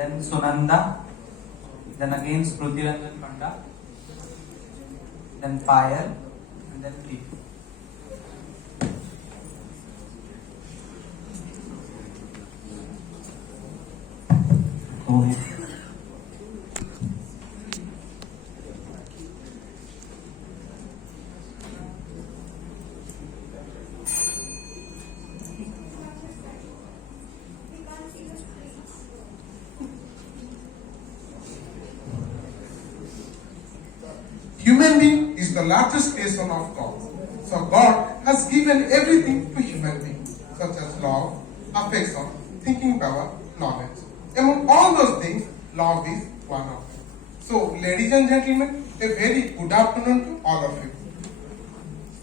then Sunanda, then again Smriti Ranjan Panda, then Payal, and then Deep. Oh. Human being is the largest creation of God. So God has given everything to human being, such as love, affection, thinking power, knowledge. Among all those things, love is one of them. So, ladies and gentlemen, a very good afternoon to all of you.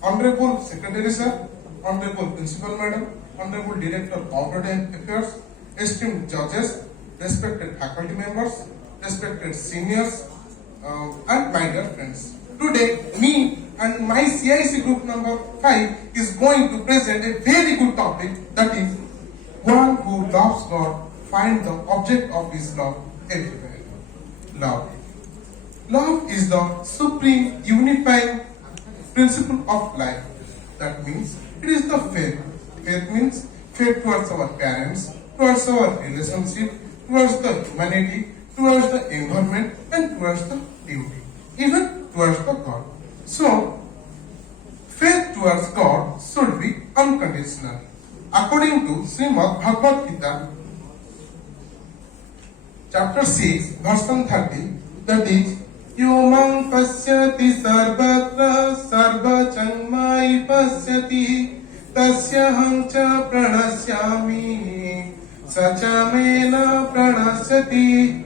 Honorable Secretary Sir, Honorable Principal Madam, Honorable Director of Corporate Affairs, esteemed judges, respected faculty members, respected seniors, and my dear friends. Today, me and my CIC group number 5 is going to present a very good topic, that is, one who loves God finds the object of his love everywhere. Love. Love is the supreme unifying principle of life. That means it is the faith. Faith means faith towards our parents, towards our relationship, towards the humanity, towards the environment, and towards the duty, even towards the God. So, faith towards God should be unconditional. According to Srimad Bhagavad Gita, chapter 6, verse 30, that is, Yomam pasyati sarvatra sarvachanmai pasyati tasyaham cha pranasyami sachamena pranasyati.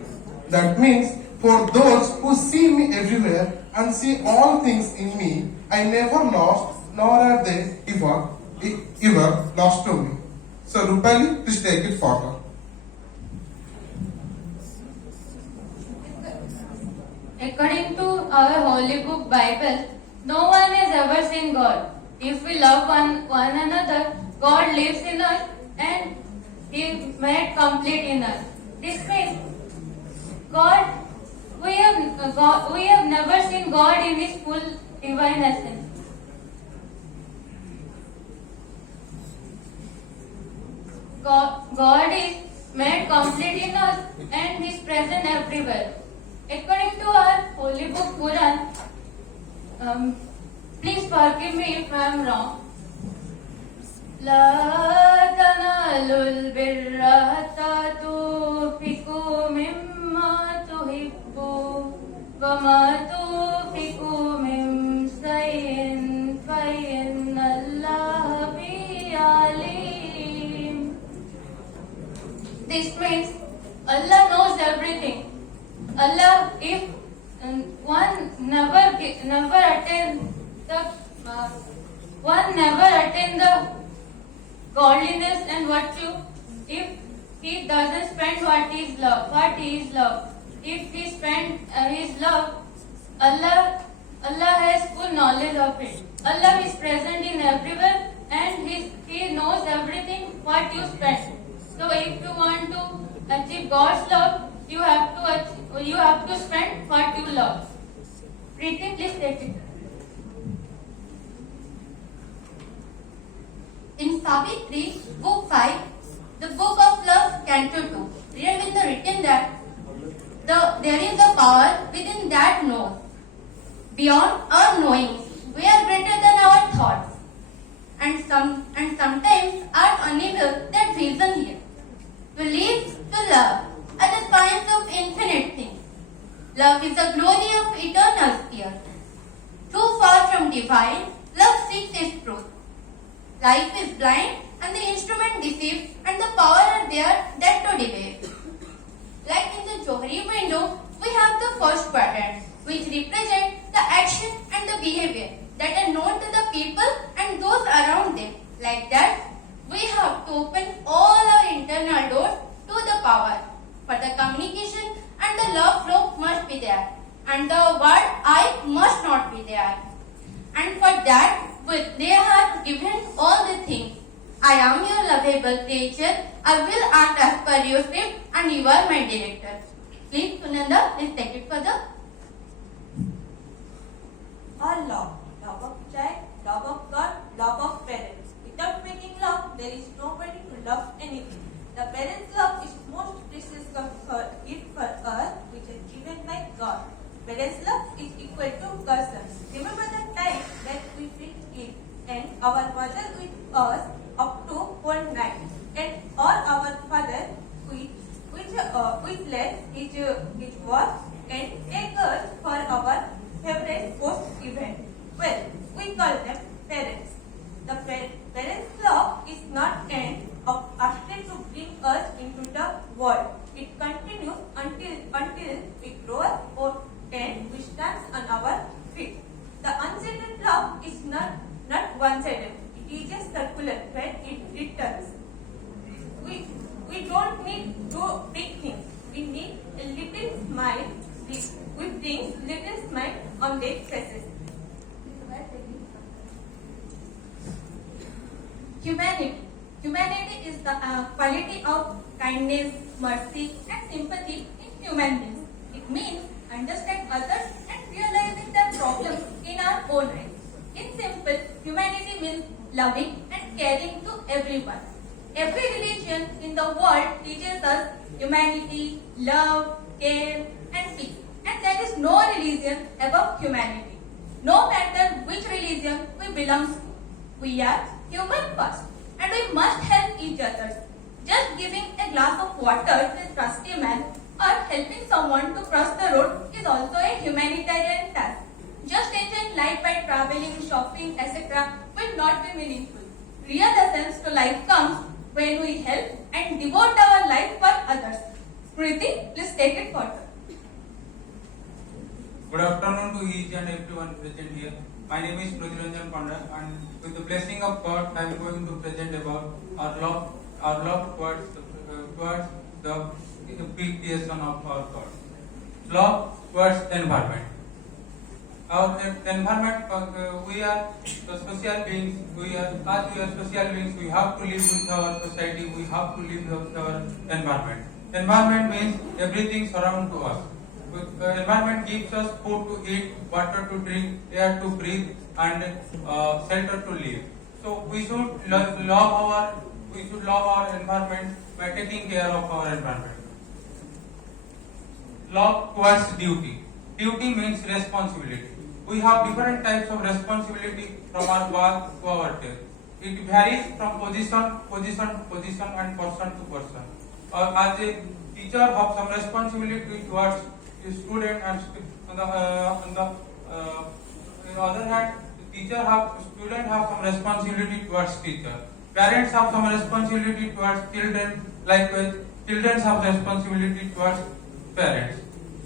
That means, for those who see me everywhere and see all things in me, I never lost, nor are they ever lost to me. So, Rupali, please take it further. According to our holy book Bible, no one has ever seen God. If we love one another, God lives in us and He is made complete in us. This means we have never seen God in His full divine essence. God is made complete in us and He is present everywhere. According to our holy book Quran, please forgive me if I am wrong. لا تنالوا البر حتى تنفقوا مما تحبوا وما تنفقوا من شيء فإن الله به عليم. This means Allah knows everything. Allah, if one never attain the godliness and virtue, if he doesn't spend what is love, if he spend his love, Allah has full knowledge of it. Allah is present in everywhere and he knows everything what you spend. So if you want to achieve God's love, you have to spend what you love. Preeti, please take it. In Savitri, Book 5, the Book of Love, Canto 2, Aurobindo written that there is a power within that knows. Beyond our knowing, we are greater than our thoughts, and sometimes are unable that vision here. We live to love are the signs of infinite things. Love is the glory of eternal sphere. Too far from divine, love seeks its truth. Life is blind and the instrument deceives and the power are there that to debate. Like in the Johari window, we have the first quadrant, which represent the action and the behavior that are known to the people and those around them. Like that, we have to open all our internal doors to the power. For the communication and the love flow must be there, and the word I must not be there. And for that, they have given all the things. I am your lovable creature. I will act as per your script and you are my director. Please, Sunanda, please take it further. Our love. Love of child, love of God, love of parents. Without making love, there is nobody to love anything. The parents' love is most precious gift for us, which is given by God. Parents' love is equal to custom. Remember the time that we feed it and our mother with us up to whole night, and or our father which let his work and take us for our favorite post event. Well, we call them parents. The parents' love is not end of after to bring us into the world. It continues until we grow up or and we stand on our feet. The unsaid love is not one-sided. It is just circular when it returns. We don't need to big things. We need a little smile. We bring little smile on their faces. Humanity is the quality of kindness, mercy, and sympathy in human beings. It means understand others and realizing their problems in our own eyes. In simple, humanity means loving and caring to everyone. Every religion in the world teaches us humanity, love, care, and peace. And there is no religion above humanity. No matter which religion we belong to, we are human first, and we must help each other. Just giving a glass of water to a thirsty man or helping someone to cross the road is also a humanitarian task. Just enjoying life by traveling, shopping, etc. will not be meaningful. Real essence to life comes when we help and devote our life for others. Kriti, please take it further. Good afternoon to each and everyone present here. My name is Pratiranjan Panda, and with the blessing of God, I am going to present about our love towards the creation of our God. Love towards the environment. Our environment, we are the social beings. As we are social beings, we have to live with our society. We have to live with our environment. Environment means everything surround to us. Environment gives us food to eat, water to drink, air to breathe, and shelter to live. So we should love our environment by taking care of our environment. Love towards duty. Duty means responsibility. We have different types of responsibility from our birth to our death. It varies from position and person to person. As a teacher, have some responsibility towards the student, and on the other hand, student have some responsibility towards teacher. Parents have some responsibility towards children. Likewise, children have responsibility towards parents.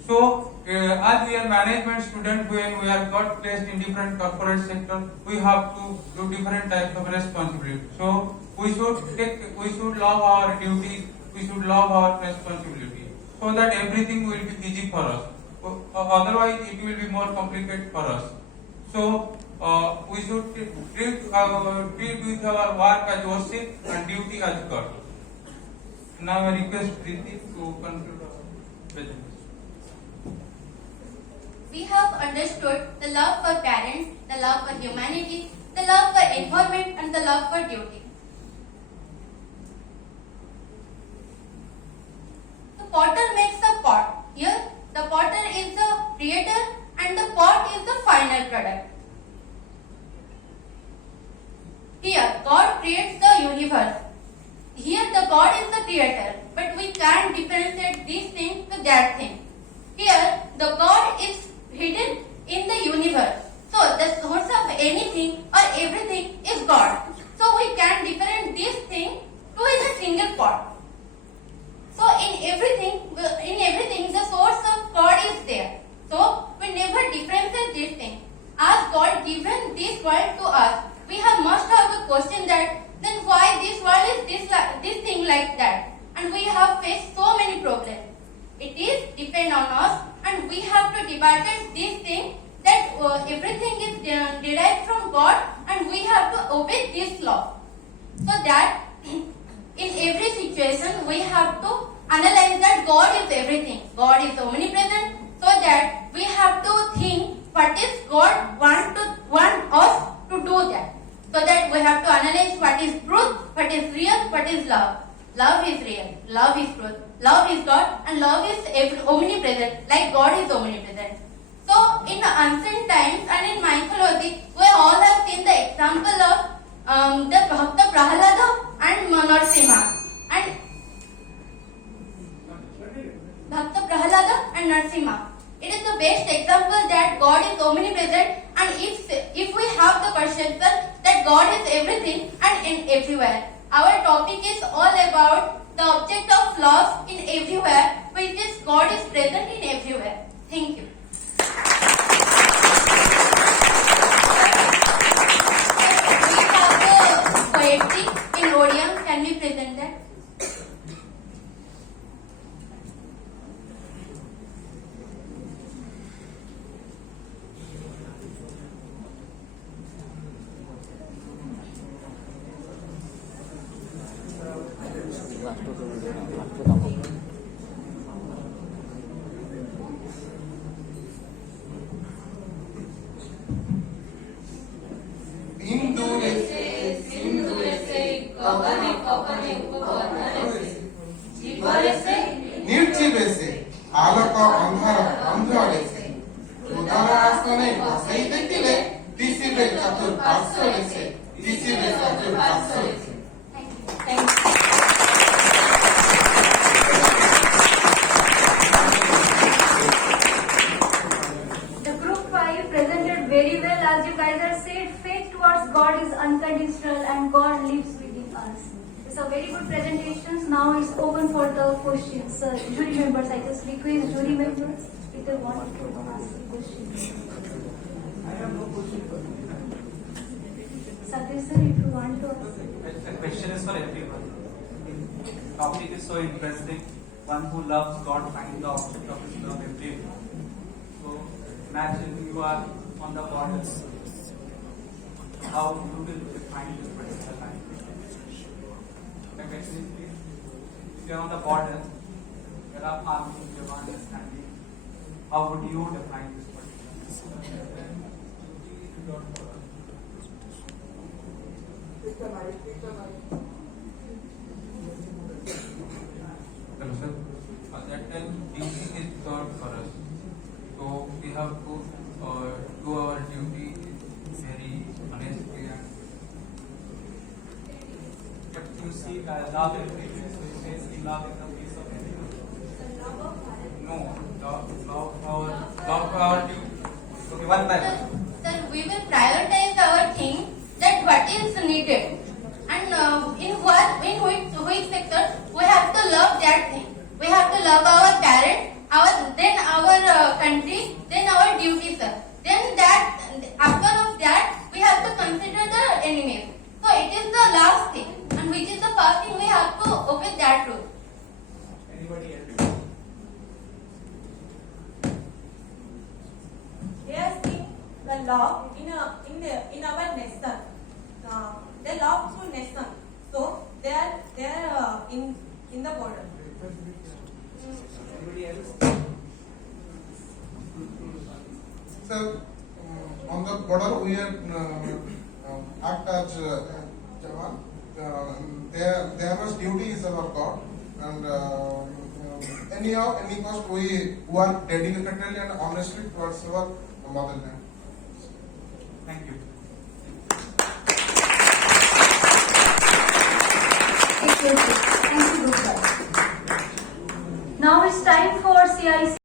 So, as we are management student, when we are got placed in different corporate sector, we have to do different types of responsibility. So, we should love our duties, we should love our responsibility, so that everything will be easy for us. Otherwise, it will be more complicated for us. So, we should treat with our work as worship and duty as God. Now, I request Priti to conclude our presentation. We have understood the love for parents, the love for humanity, the love for environment, and the love for duty. The potter makes a pot. Here, the potter is the creator and the pot is the final product. Here, God creates the universe. Here, the God is the creator, but we can't differentiate these things to that thing. Here, the God is hidden in the universe. So, the source of anything or everything is God. So, we can differentiate these things to a single pot. So, in everything, the source of God is there. So, we never differentiate these things. As God given this world to us, we must have the question that then why this world is this thing like that, and we have faced so many problems. It is depend on us, and we have to debate this thing that everything is derived from God, and we have to obey this law. So that in every situation we have to analyze that God is everything. God is omnipresent. So that we have to think what is God want us to do that. So that we have to analyze what is truth, what is real, what is love. Love is real, love is truth, love is God, and love is omnipresent, like God is omnipresent. So in ancient times and in mythology, we all have seen the example of the Bhakta Prahalada and Narsimha. And Bhakta Prahalada and Narsimha. It is the best example that God is omnipresent, and if we have the perception that God is everything and in everywhere. Our topic is all about the object of love in everywhere, which is God is present in everywhere. Thank you. We have the poetry in Odium. Can we present that? निर्जीवेसे आलोक अंधार अंधारेसे उदार आसने बसाई देखिले दिसिबे चतुर्पार्श्वरेसे दिसिबे चतुर्पार्श्वरेसे. Thank you. The group 5 presented very well. As you guys have said, faith towards God is unconditional and God lives within us. It's a very good presentation. Now it's open for the questions. Jury members, I just request jury members if they want to ask questions. I have no question for you. Satya sir, if you want to ask. The question is for everyone. The topic is so interesting. One who loves God finds the object of his love everywhere. So imagine you are on the border. How you will define this particular line? My question is, please, if you are on the border, there are army, Jawan standing. How would you define this particular line? Sir, at that time duty is God for us, so we have to do our duty very honestly. And But you see, love in previous, so it says in love in the face of everyone. no, love our duty. Okay, one by one. Sir, we will prioritize our thing that what is needed, and in which sector we have to love that thing. We have to love our parents, then our country, then our duty, sir. Then that after of that we have to consider the enemies. So it is the last thing, and which is the first thing we have to obey that rule. Anybody else? Here's the law in our nation. They love through nation. So they are in the border. Anybody else? Sir, on the border we are act as Jawan. Their first duty is our God, and anyhow, any cost we work dedicatedly and honestly towards our motherland. Thank you. Thank you, group 5. Now it's time for CIC.